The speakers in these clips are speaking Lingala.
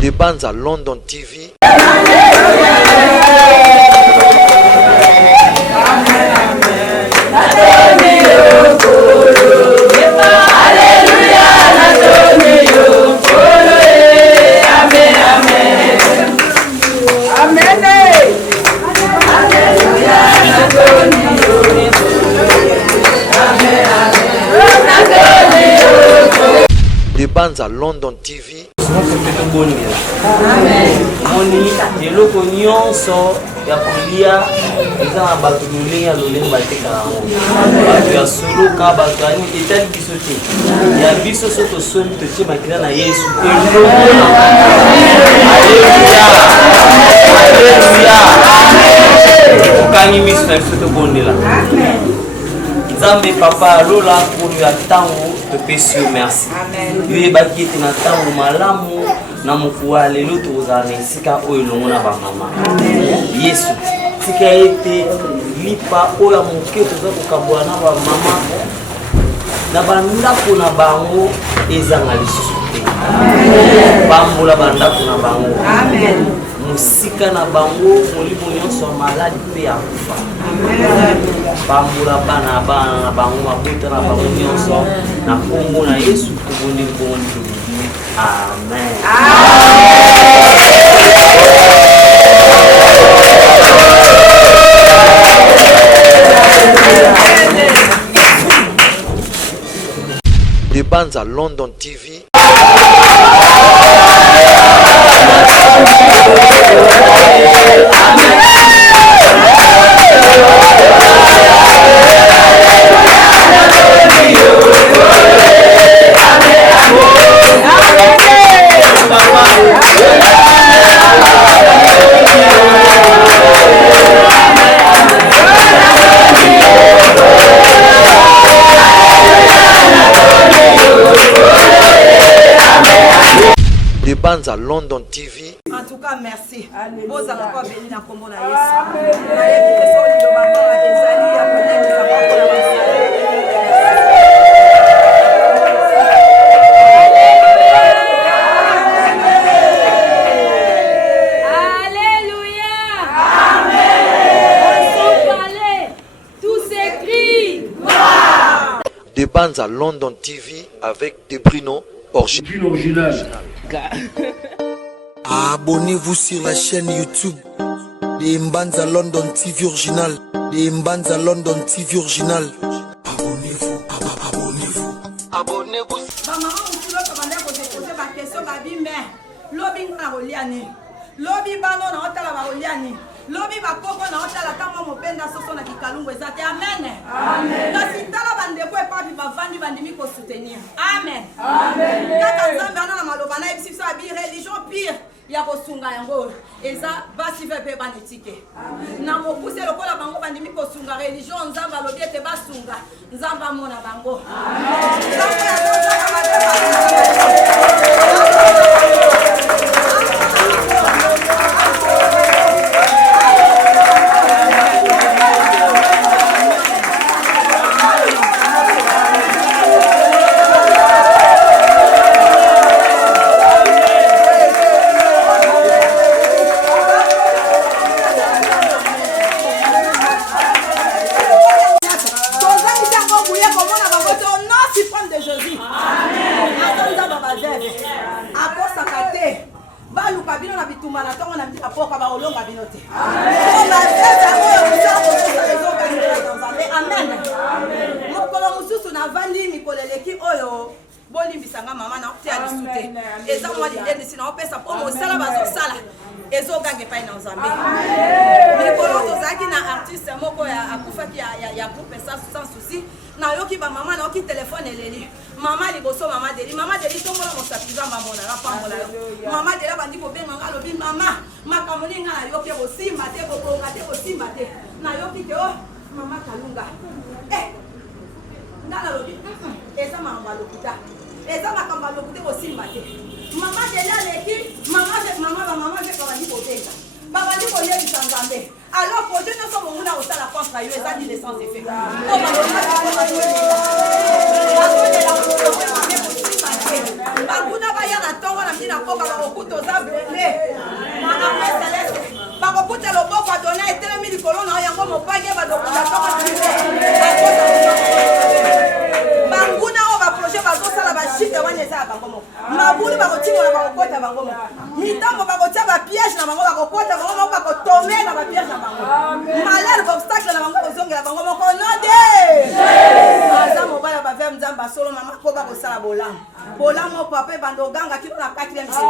Des bandes à London TV. Des bandes à London TV. Moni eloko nyonso ya kolia eza na bato lolenge ya lolenge batekaka yango bato ya soloka bato yani etali biso te ya biso so tosoni totie makila na Yesu okangi miso na biso tobondela Nzambe papa lola pour ya ntango topesi yo merci yo yebaki ete na ntango malamu na mokuwa lelo tozala na esika oyo elongo na bamama Yesu tika ete lipa oyo ya moke toza kokambola na bamama na bandako na bango ezanga lisusu te pambola bandako na bango mosika na bango molimo nyonso ya maladi mpe ya kufa pambola bana na bango mabota na bango nyonso na kombo na Yesu tobondi bongo. Amen. Des bandes à London TV. Des bandes à London TV. En tout cas, merci. Vous allez encore béni dans combo na Yesu. Alléluia. Amen. Tout s'écrit. Des bandes à London TV avec des Bruno original. Abonnez-vous sur la chaîne YouTube des Mbanza London TV Original. Des Mbanza London TV Original. Abonnez-vous, abonnez-vous. Abonnez-vous. Maman, on peut poser ma question, babi, mais lobby na oliani. Lobby bano na otala ba oliani. Lobby ba koko na otala kama mopenda soso na kikalungu ezate. Amen. Amen. Kasi tala bande ko epapi bavandi bandimi ko soutenir. Amen. Amen. Kaka Nzambe ana na maloba na ebisi so abi religion pire ya kosunga yango eza basi vepe banetike. Na mokuse lokola bango bandimi ko sunga religion Nzambe alobi ete basunga Nzambe amona bango. Maman liboso maman deli tombola mosapiza mamona la pambola maman deli bandi ko benga ngalobi mama makamoni nga na yoki bosimba te bokonga te bosimba te na yoki ke oh mama kalunga ngala lobi eza mamba lokuta eza makamba lokuta bosimba te mama deli aleki mama je ko bandi ko benga babandi ko yebi sangambe alors pour je ne sommes mona osala contre yo eza ni l'essence effet bakuna baya na tongo na bandi na mboka bakokuta oza bele mama Céleste bakokuta loboko adona etelemi likolo na yango mopange badokuta banguna oyo baprojet bazosala bashite wana eza ya bango moko mabulu bakotingola bakokota bango moko mitambo bakotia bapiège na bango bakokota bango moko bakotome na bapiège na bango malere baobstacle na bango kozongela bango moko node aza mobala bavere nzambe asolo mama po bakosala bolamu papa ebanda oganga kino na 4e génération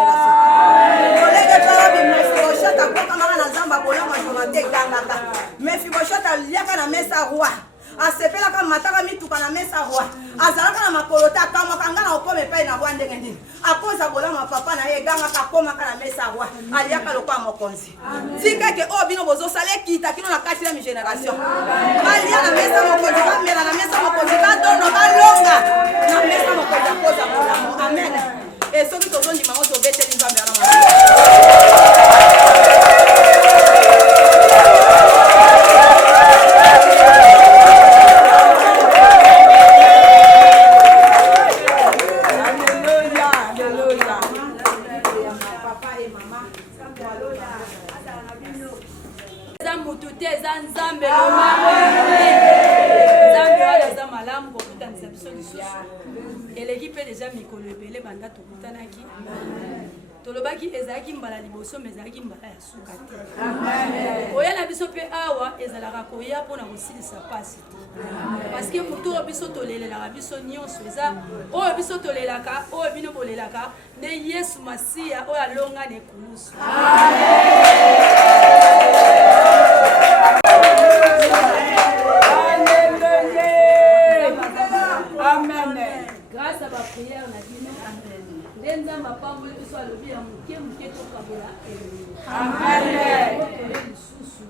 kolege kala bimefiboshet akokamaka na nzambe abolamu ajomate egangaka mefiboshet aliaka na mesa roi asepelaka mataka mituka na mesa roi azalaka na makolo te akamwaka nga na okoma epai na roi ndenge ndini akoza bolamu ya papa na ye egangaka akomaka na mesa roi aliaka lokola mokonzi tikeke oyo bino bozosala ekita kino na 4e génération balia na mesa mokonzi bamela na mesa mokonzi badono balonga na mesa mokonzi akoza bolamu amen e soki tozondima ngo tobeteli nzambe yana eleki déjà mikolo ebele banda tokutanaki tolobaki ezalaki mbala liboso mais ezalaki mbala ya suka te oya na biso mpe awa ezalaka koya mpona kosilisa pasi te parce que motu oyo biso tolelelaka biso nyonso eza oyo biso tolelaka oyo bino bolelaka nde yesu masiya oyo alonga na ekulusu grâce à ma prière na bino nde nzambe apamboli biso alobi ya moke tokabola lisusu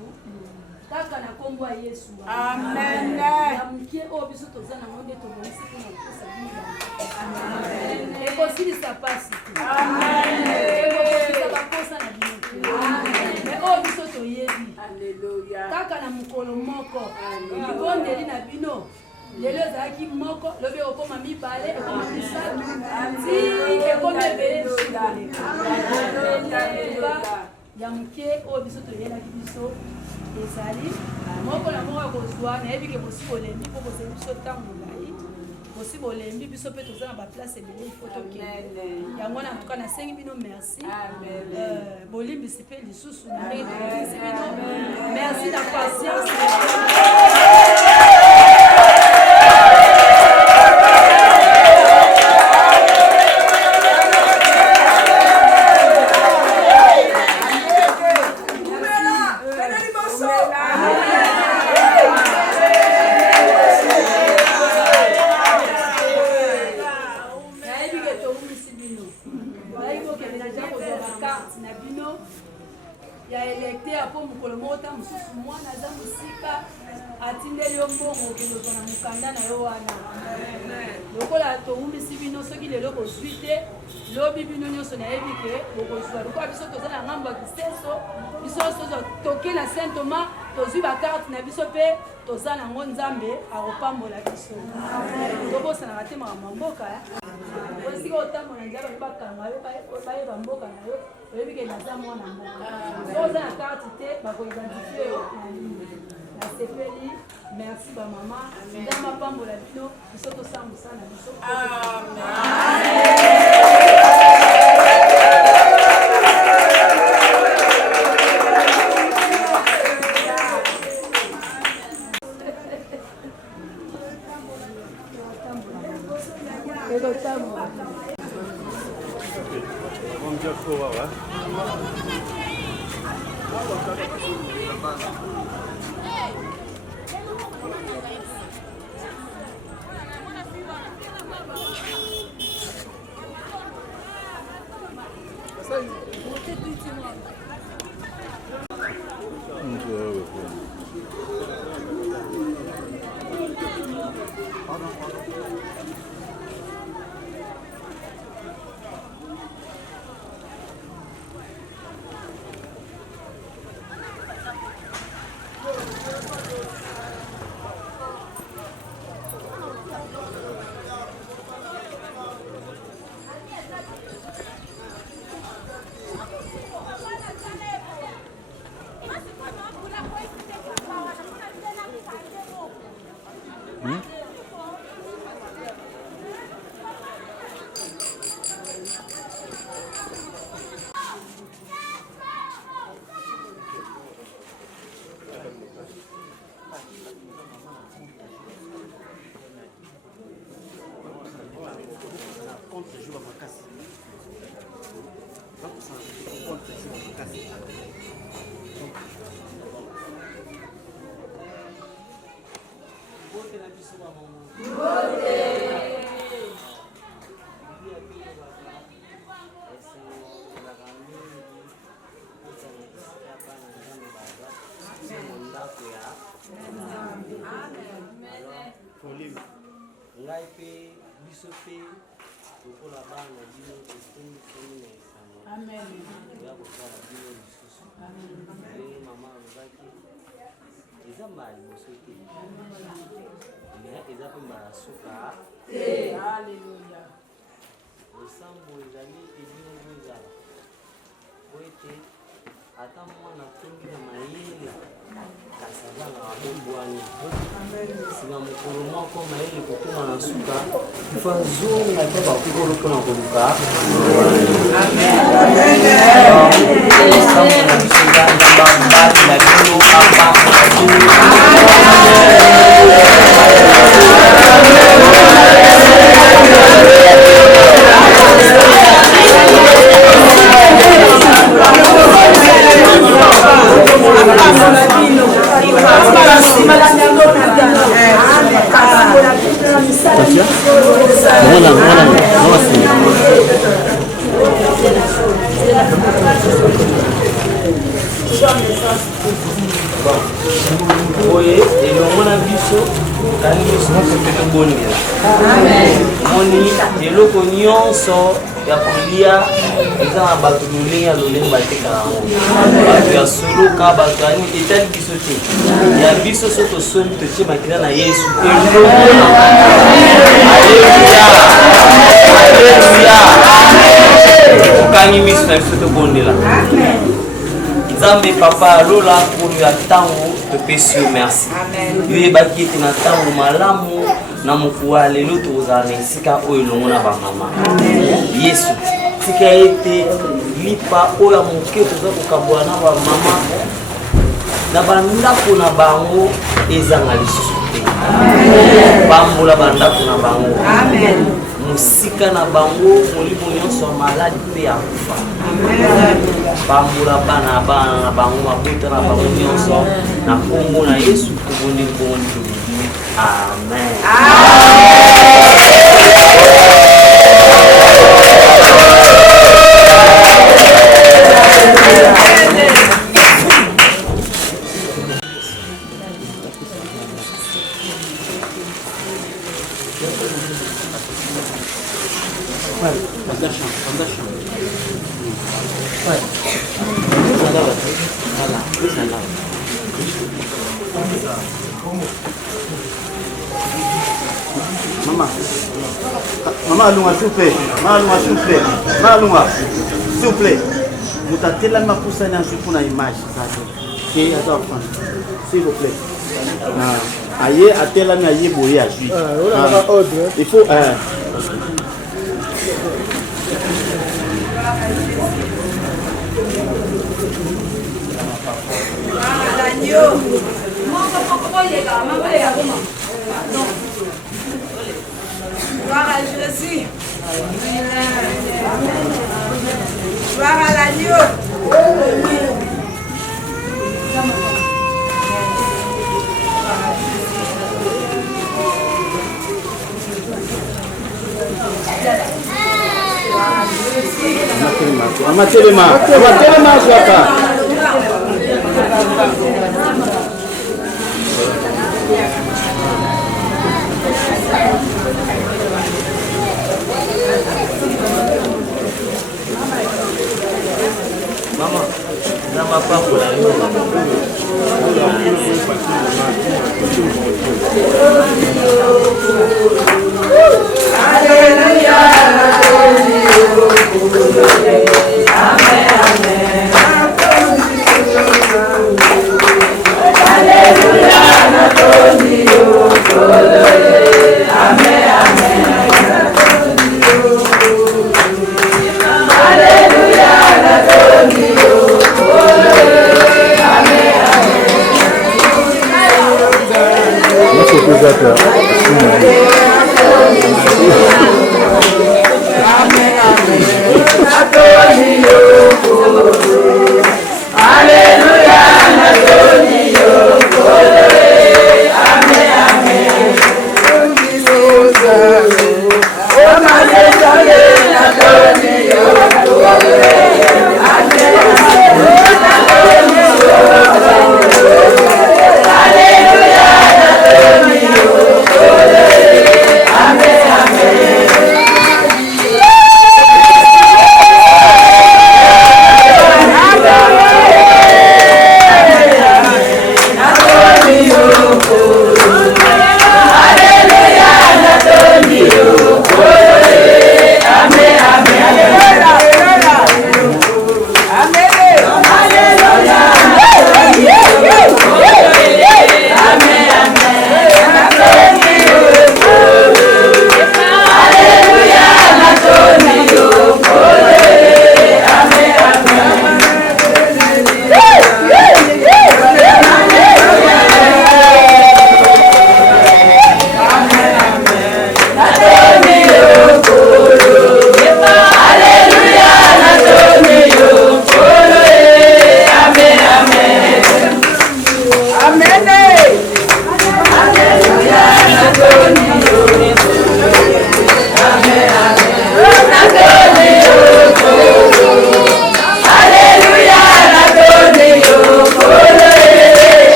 kaka na nkombo ya yesu ya moke oyo biso toza nango nde tobongisi mpona kokosa bino ekosilisa pasi te ekokosisa baposa na bino te me oyo biso toyebi kaka na mokolo moko libondeli na bino lelo ezalaki moko lobi ekokoma mibale ekoma misatu ti ekomi ebele ya moke oyo biso toyelaki biso ezali moko na moko ya kozwa nayebi ke bosi bolembi mpo bozali biso ntango molai bosi bolembi biso mpe toza na baplace ebele ifo tokende yango na tuka nasengi bino merci bolimbisi mpe lisusu nayeisi bino merci na patience ya electe apo mokolo mota mosusu mwana aza mosika atindeli yo mbongo okende ozwa na mokanda na yo wana lokola toumbisi bino soki lelo kozwi te lobi bino nyonso nayebi ke bokozwa lokola biso toza na ngambo ya kiseso biso nyonso toke na saint thomas tozwi bakarte na biso mpe toza nango nzambe akopambola biso tobosanaka te makambo mboka osika otambola nzambe bakanga yo bayeba mboka na yo oyebi ke naza mwana mboka so oza na karte te bakoidentifie yo na ligne nasepeli merci bamama nzambe apambola bino biso tosambusa na biso Zambe papa lola pour ya tango de pesio merci. Yo bakiti na tango malamu na mkuwa lelo tozana sika oyo longona ba mama. Yesu sika ete lipa oyo moke toza kokabwa na ba mama. Na banda kuna bango ezanga lisusu te. Bambola banda kuna bango. Amen. Musika na bango molimo nyonso maladi pe ya kufa. Bambola bana na bango mabuta na bango nyonso na kombo na Yesu kubondi bondi. Amen. Maman Alunga, s'il vous plaît. Maman Alunga, s'il vous plaît. Vous avez tellement poussé dans une image. S'il vous plaît. Aïe, à tel ami, aïe, bourré à juif. Il faut. Gloire à Jésus. Gloire à l'agneau. Maman, na papa pour la That's what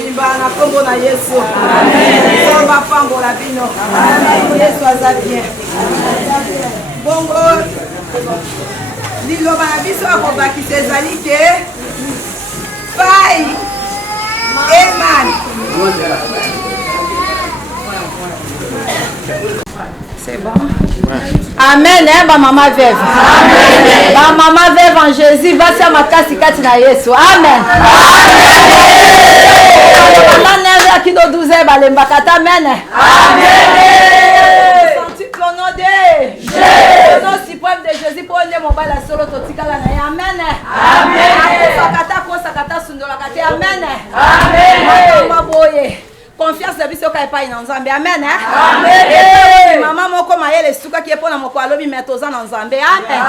mobimba na kombo na Yesu. Samba pambola bino. Yesu aza bien. Bongo liloba na biso akobakisa ezali ke pai Eman. C'est bon. Amen, hein, ba maman veuve. Amen. Ba maman veuve en Jésus va se makasi kati na Yesu. Amen. Amen. Neve ki do 12 ba lemba kata amen. Amen. Senti au nom de Jésus. Au nom suprême de Jésus pour ne mon bala solo totika la na amen. Amen. Sakata ko sakata sundola kata amen. Amen. Maboye. Confiance de biso ka epai na Nzambe. Amen. Amen. Maman moko mayele suka qui est pour na moko alobi metoza na Nzambe. Amen.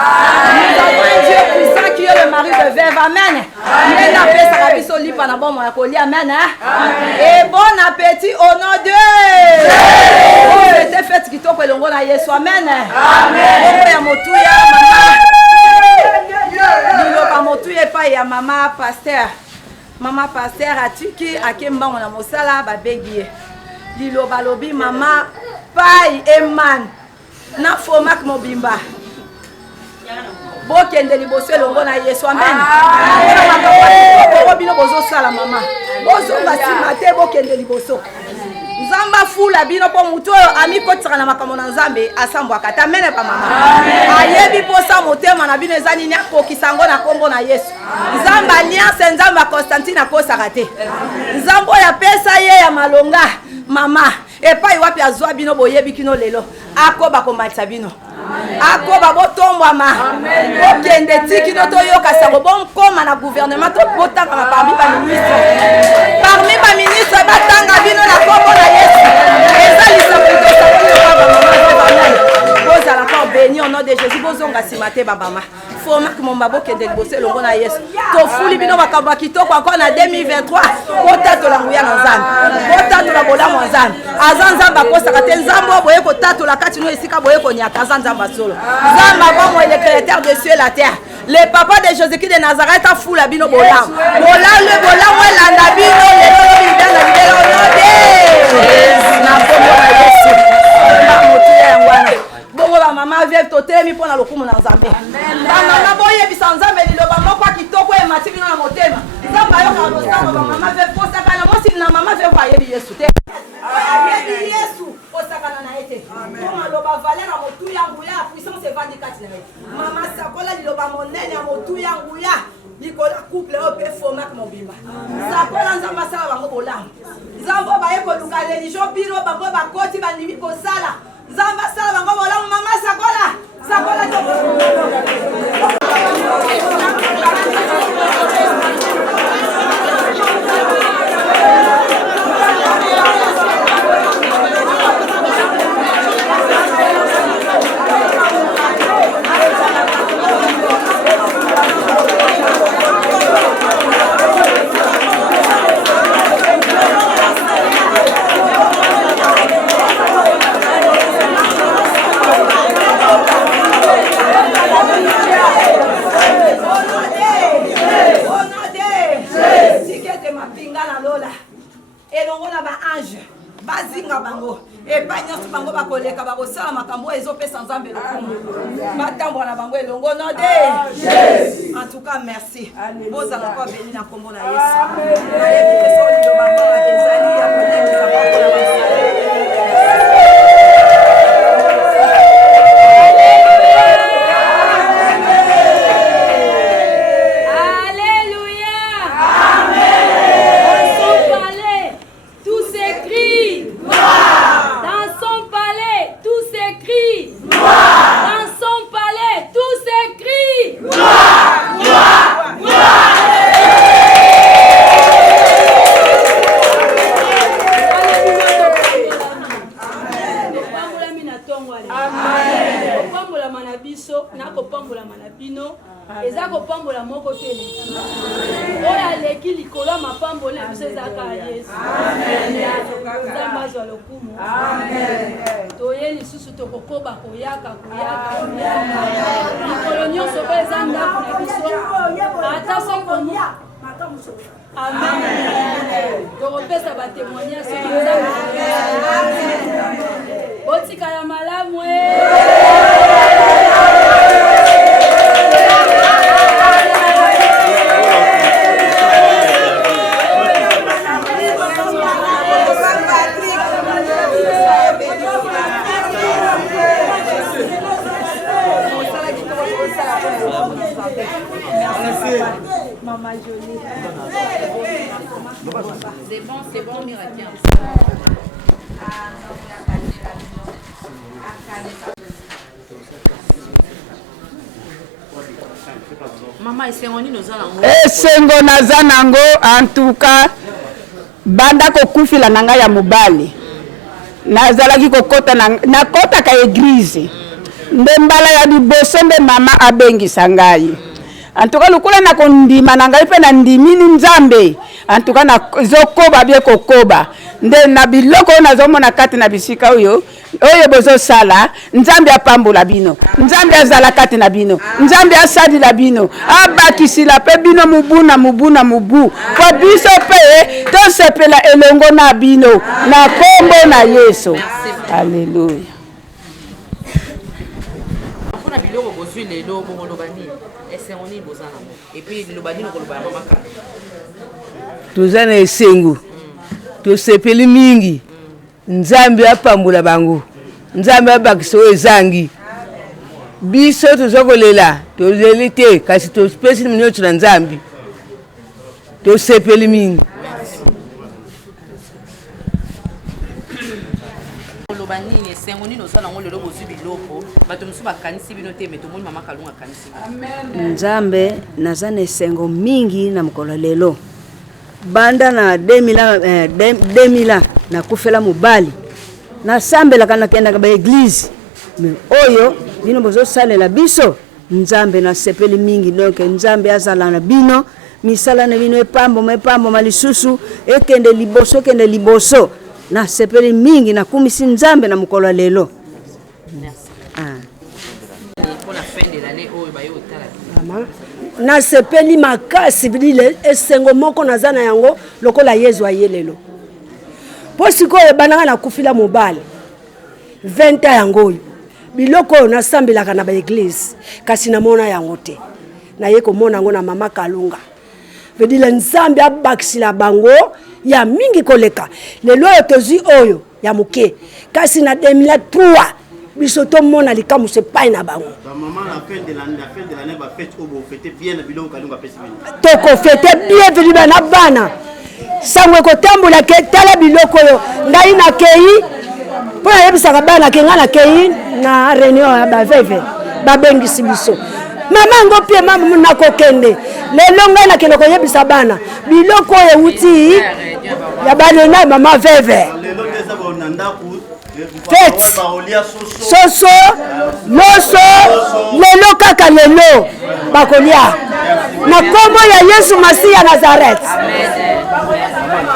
Nous avons un Dieu puissant qui est le mari de veuve. Amen. Il a fait sa biso lipa na bon ya koli. Amen. Et bon appétit au nom de Jésus. C'était fait kitoko elongo na Yesu. Amen. Amen. Ya motuya mama. Nilo pa motuya epai ya mama pasteur. Maman pasteur atuki akembango na mosala babegi liloba lobi mama pai Eman na fomak mobimba bokende liboso elongo na Yesu. Amen. Bino bozo sala mama bozo basima te bokende liboso Nzamba fula bino po muto ami kotsaka na makambo na Nzambe asambo akata mene pa mama. Ayebi posa motema na bino ezani nya kokisango na kombo na Yesu. Nzamba alliance Nzamba Constantine akosaka te. Nzambo ya pesa ye ya malonga mama epai wapi azwa bino boyebi kino lelo akoba komatsa bino. Akoba botombwama okende tiki no toyoka sa bon koma na gouvernement to botanga parmi ba ministre batanga bino na kombo na Yesu ezalisa kuto sa baba mama boza la encore béni au nom de Jésus bozonga simate ba mama foma que mon babo kende liboso elongo na Yesu to fuli bino bakamba kitoko encore na 2023 botato la nguya na Nzambe botato la bola mo Nzambe azanza bakosaka te Nzambe boye ko tato la kati no esika boye ko nyaka Nzamba solo Nzamba bon le créateur de cieux et la terre le papa de Jésus-Christ de Nazareth a fou la bino bolam bolam le bolam la na bino le bidana bidelo node na kombo na Yesu ba motia ngwana bongo ba mama veuve totelemi pona lokumu na Nzambe ba mama boye bisa Nzambe liloba moko kitoko e mati bino na motema Nzamba yo ka bosaka ba mama veuve posaka na mosi na mama veuve ba yebi Yesu te yebi Yesu posaka na ete koma loba valeur motu yangu ya puissance evandi kati na mama sakola liloba monene ya motu yangu ya likola couple ope foma ko mobimba sakola Nzamba sala bango bolam Nzambo ba yeko luka religion biro bango bakoti bandimi kosala Nzamba sala bango bolam mama sakola koleka ba kosala makambo ezopesa Nzambe lokumu batambola bango elongo no de en tout cas merci bozala kwa béni na kombo na Yesu ayebi peso lido bango ezali ya kolekisa bango na Amen. tokopesa batémoignage botika ya malamu Maman jolie. C'est bon, miracle. Maman, esengo naza nango en tout cas banda kokufila nanga ya mobali nazalaki kokota nakotaka église nde mbala ya liboso nde mama abengisa ngai en tout cas lukula na kondima na ngai pe na ndimini nzambe en tout cas na zokoba bie kokoba nde na biloko nazomona kati na bisika oyo bozo sala nzambe apambola bino nzambe azala kati na bino nzambe asadila bino abakisila pe bino mubu kwa biso pe tosepela elongo na bino na kombo na Yesu. Alléluia. Mpona biloko bozwi lelo bongolobani esengo nini bozana et puis lobani lokoloba ya mama kala toza na esengo tosepeli mingi nzambe apambola bango nzambe abakisa oyo ezangi biso toza kolela toleli te kasi topesi nyonso na nzambe tosepeli mingi lobani esengo nini osala ngo lelo bozwi biloko bato mosusu bakanisi bino te me tomoni mama kalunga akanisi nzambe naza na esengo mingi na mokolo lelo banda na 2000 nakufela mobali nasambelaka nakendaka ba église me oyo bino bozosalela biso nzambe nasepeli mingi donc nzambe azala na bino misala na bino epamboma lisusu ekende liboso nasepeli mingi nakumisi nzambe na mokolo lelo. mpona fin de l'année oyo bayo otala nasepeli makasi bilile esengo moko naza na yango lokola Yesu aye lelo po sikoyo bananga nakufila mobali 20 yango oyo biloko oyo nasambelaka na ba église kasi namona yango te naye komona yango na mama Kalunga vedile nzambe abakisila bango ya mingi koleka lelo oyo tozwi oyo ya moke kasi na 2003 biso tomona likamu sepai na bango maman la fin de l'année va fête obo fête bien na biloko Kalunga pesi bino toko fête bien viliba na bana sangwe kotambola ke tala biloko yo ngai na kei pona yebisaka bana ke ngana kei na réunion ya baveve babengisi biso mama ngo pie mama nakokende lelo ngai na keloko yebisa bana biloko yo uti ya bana na mama veve lelo ndeza bona ndaku fête soso loso lelo kaka lelo bakolia na kombo ya Yesu Masiya Nazareth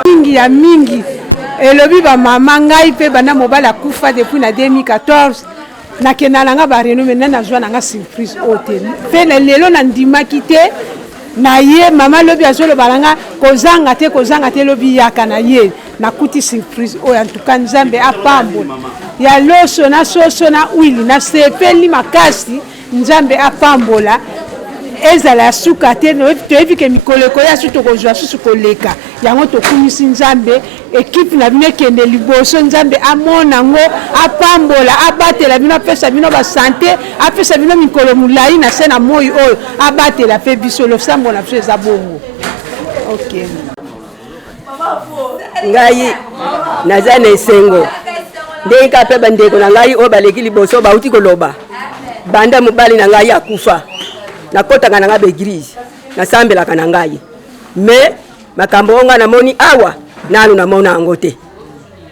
mingi ya mingi elobi ba mama ngai pe bana mobala kufa depuis na 2014 nakenda nanga ba renoume na nazwa nanga surprise hotel pe lelo na ndimaki te na ye mama lobi azolo balanga kozanga te lobi yaka na ye nakuti surprise oyo en tout cas nzambe apambola ya loso na soso na wili na sepeli makasi nzambe apambola ezala ya suka te toyebi ke mikolo ekoya su tokozwa susu koleka yango tokumisi nzambe ekipe na bino ekende liboso nzambe amona ngo apambola abatela bino apesa bino basante apesa bino mikolo mulai na se na moi oyo abatela pe biso losambo na biso eza bongo. Ok ngai naza na esengo ndeka pe bandeko na ngai oyo baleki liboso bauti koloba banda mobali na ngai akufa nakotaka na nga beglise nasambelaka na ngai me makambo onga namoni awa nanu namona yango te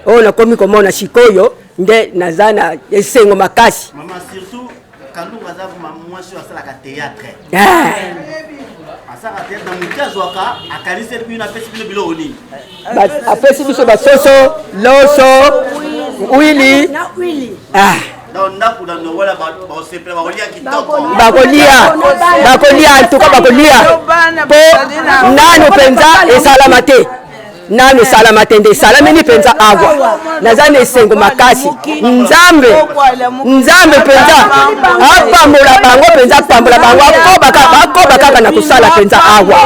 oyo nakomi komona sikoyo nde naza na esengo makasi. Mama surtout Kalunga za mwasi wasalaka théâtre asaka théâtre na mutazwaka akalise bino apesi bino biloko nini apesi biso basoso loso wili na wili bakolia en tout cas bakolia po nanu penza esalama te nanu salama tende salamini penza awa nazana esengo makasi nzambe penza apambola bango penza pambola bango akoba kaka na kusala penza awa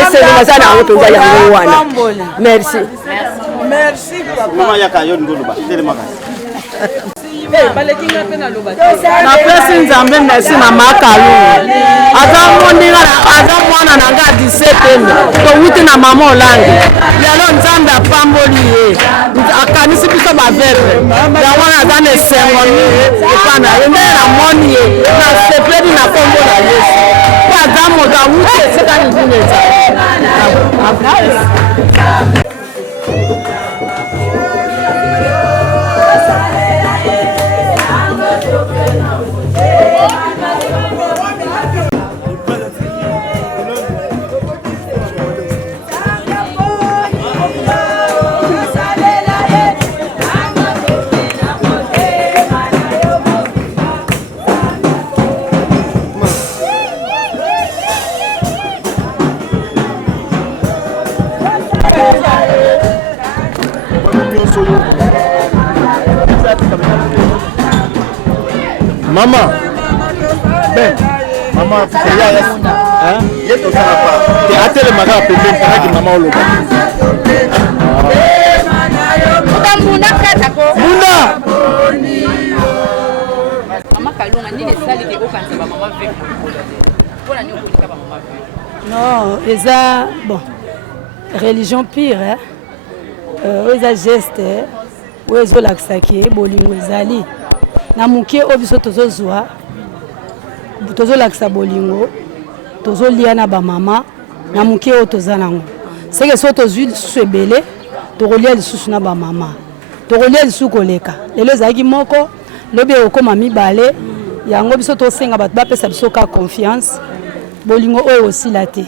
esengo nazana yango penza yango wana merci mama yaka yo nduluba tele makasi na pesi nzambe merci na makalu aza mwana na nga 17 towuti na mama olange lelo nzambe apamboli ye akanisi biso baveve yango naza na esengo epana ye nde namoni ye na sepeli na kombo na yesu po aza moto awuti esika libini ezali Mama, ben, mama, ye to sala pa. Te atele maga pembe kana ki mama oloba. Munda kata ko. Munda. Mama kalunga nini sali ke okanza ba mama vek. Pona ni okonika ba mama vek. Non, eza bon. Religion pire, eza geste, ozo laksaki bolingo ezali. Na muke obiso tozozwa tozolakisa bolingo tozolia na bamama na muke oyo toza nango seke so tozwi lisusu ebele tokolia lisusu na bamama tokolia lisusu koleka lelo ezalaki moko lobi okoma mibale yango biso tosenga bato bapesa biso ka confiance bolingo oyo osila te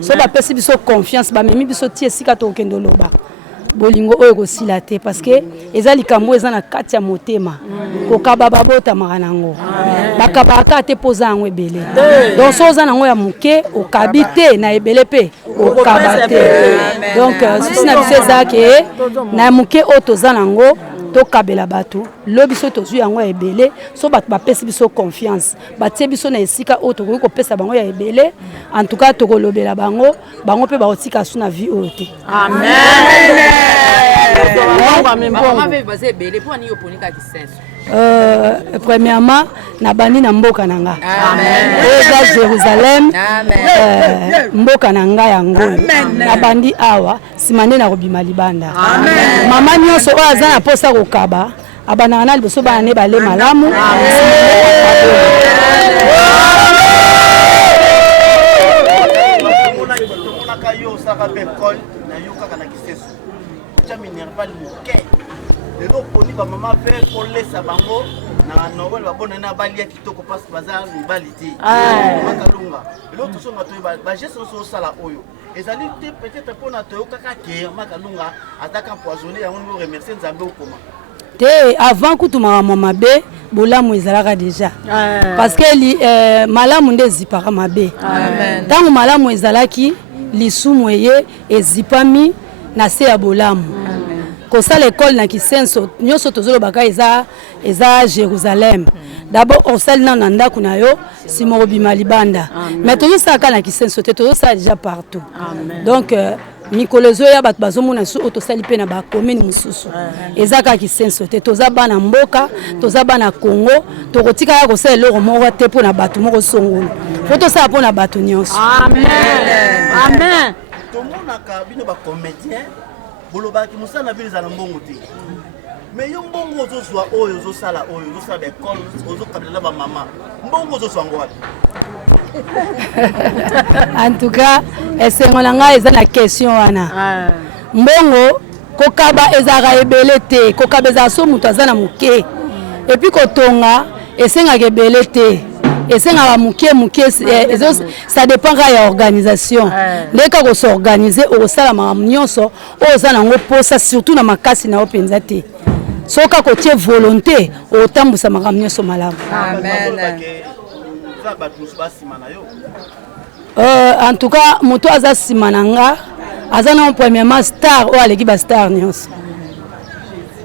so bapesi biso confiance bamemi biso ti esika tokokende oloba bolingo oyo kosila te parce que eza likambo eza na kati ya motema kokaba babotamaka nango bakabaka te poza yango ebele donc so oza nango ya moke okabi te na ebele mpe okaba te donc susi na biso eza ke na moke oyo toza nango tokabela bato lobi so tozwi yango ya ebele so bato bapesi biso confiance batie biso na esika oyo tokoki kopesa bango ya ebele en tout cas tokolobela bango mpe bakotika su na vie oyo te premièrement na bandi na mboka na nga eza Jérusalem mboka na nga yango na bandi awa nsima nde na kobima libanda mama nyonso oyo aza na posa kokaba abanaka na liboso bana ne bale malamu lelo poni ba mama pe kolesa bango na nobel babona na balia kitoko parce baza mibali te makalunga lelo tosonga to ba geste so sala oyo ezali te peut-être pona to kaka ke makalunga ataka empoisonné yango ngo remercier nzambe okoma te avant kutuma mama be bolamu ezalaka déjà parce que malamu nde ezipaka mabe ntango malamu ezalaki lisumu eye ezipami na se ya bolamu kosala école na kisenso nyonso tozolobaka eza Jérusalem d'abord osali na ndako na yo sima obima libanda mais tozosalaka na kisenso te tozosala déjà partout donc mikolo ezoya bato bazomona su oyo tosali mpe na bacommune mosusu eza kaka kisenso te toza bana mboka toza bana Congo tokotika kaka kosala eloko moko te mpo na bato moko songolo po tosala mpo na bato nyonso tomonaka bino bacomédien bolobaki mosala vile za mbongo te mais yo mbongo ozozwa oyo ozosala oyo ozosala bekole ozokabela na bamama mbongo ozozwa ngo wapi en tout cas esengo na ngai eza na question wana mbongo kokaba ezaka ebele te kokaba ezaka so moto aza na moke epuis kotonga esengaka ebele te esengaka moke ça dépend kaka ya organisation ndeka kosorganize okosala makambo nyonso oyo oza nango mposa surtout na makasi na yo mpenza te soka kotie volonté otambusa makambo nyonso malamu en tout cas moto aza nsima na nga azana premièrement star o aleki ba star nyonso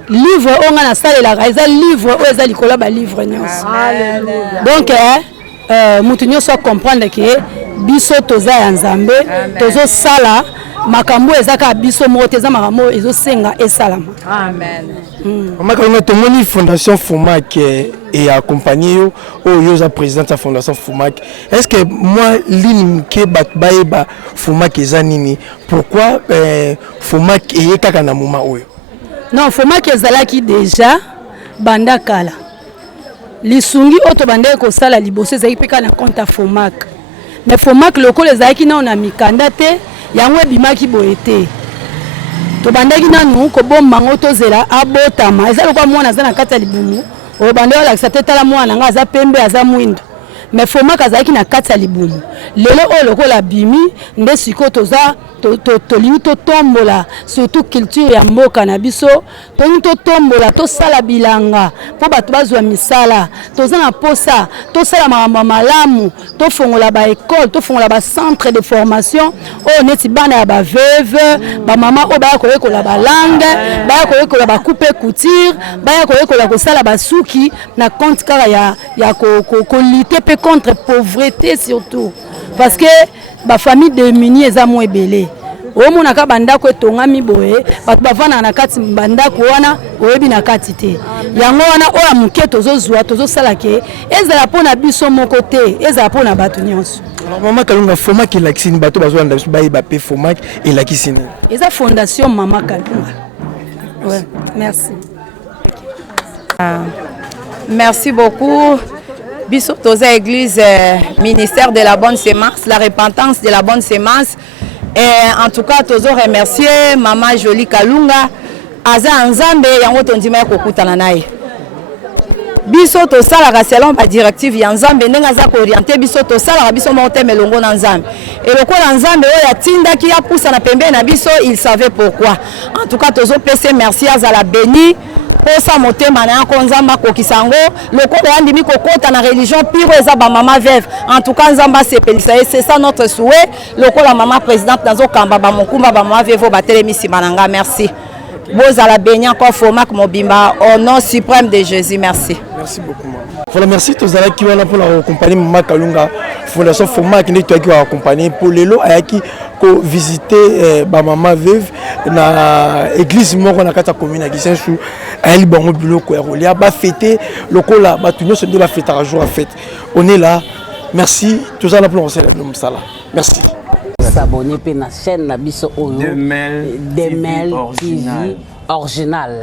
livre o nga na salle la eza livre o eza likola ba livre nyonso donc mutu nyonso comprendre que biso toza ya nzambe tozo sala makambo ezaka biso moko eza makambo ezo senga esalama amen. Maman Kalunga tomoni fondation FOMAC et accompagné au yoza président de la fondation FOMAC. Est-ce que moi ligne ke batbaeba FOMAC ezanini pourquoi FOMAC eye kaka na moment oyo? Non, FOMAC ezalaki déjà banda kala lisungi oto banda ko sala liboso ezaki peka na compte à FOMAC mais FOMAC lokolo ezalaki na ona mikanda te yango ebimaki boye te to bandaki nanu ko bomba ngo tozela abotama eza lokwa mwana aza na kati ya libumu oyo banda olakisa te tala mwana nga aza pembe aza mwindo mais FOMAC azalaki na kati ya libumu lelo oyo lokola bimi nde siko toza tolingi totombola surtout culture ya mboka na biso tolingi totombola tosala bilanga mpo bato bazwa misala toza na posa tosala makambo malamu tofongola baekole tofongola bacentre de formation oyo neti bana ya baveuve bamama oyo baya koyekola balangue baya koyekola bakupe couture baya koyekola kosala basuki na compte kaka ya kolite mpe contre pauvreté surtout parce que bafamille démunie eza mo ebele omonaka bandako etongami boye bato bavanda na kati bandako wana oyebi na kati te yango wana oyo moke tozozwa tozosala ke ezala mpona biso moko te ezala mpona bato nyonso. Alors Maman Kalunga FOMAC elakisi nini bato bazolanda biso bayeba mpe FOMAC elakisi nini? Eza fondation Maman Kalunga. Ouais, merci. Merci beaucoup. Biso toza église ministère de la bonne sémence, la repentance de la bonne sémence. Et en tout cas, tozo remercier Maman Jolie Kalunga. Aza nzambe yango tondima ya kokutana naye. Biso to sala selon ba directive ya nzambe ndenge aza ko orienter biso to sala biso monte melongo na nzambe. Et lokola nzambe oyo atinda ki ya poussa na pembe na biso, il savait pourquoi. En tout cas, tozo pese merci azala béni. Posa motema na ko nzamba ko kisango lokola andimi kokota na religion pire eza ba mama veuve. En tout cas nzamba sepelisa c'est ça notre souhait lokola maman présidente nazo kamba ba mokumba ba mama veuve ba telemisi mananga merci. Bozala béni encore FOMAC mobimba au nom suprême de Jésus merci. Merci beaucoup maman. Voilà merci tozala ki wana pour la accompagner Maman Kalunga fondation FOMAC qui toi qui va accompagner pour lelo ayaki ko visiter ba mama veuve na église moko na kata commune à Gisensu ali bango biloko ya rolia ba fêter lokola ba tunyo se de la fête à jour en fait. On est là. Merci tozala pour lancer le msala. Merci. S'abonner à la chaîne la biso Demel TV original.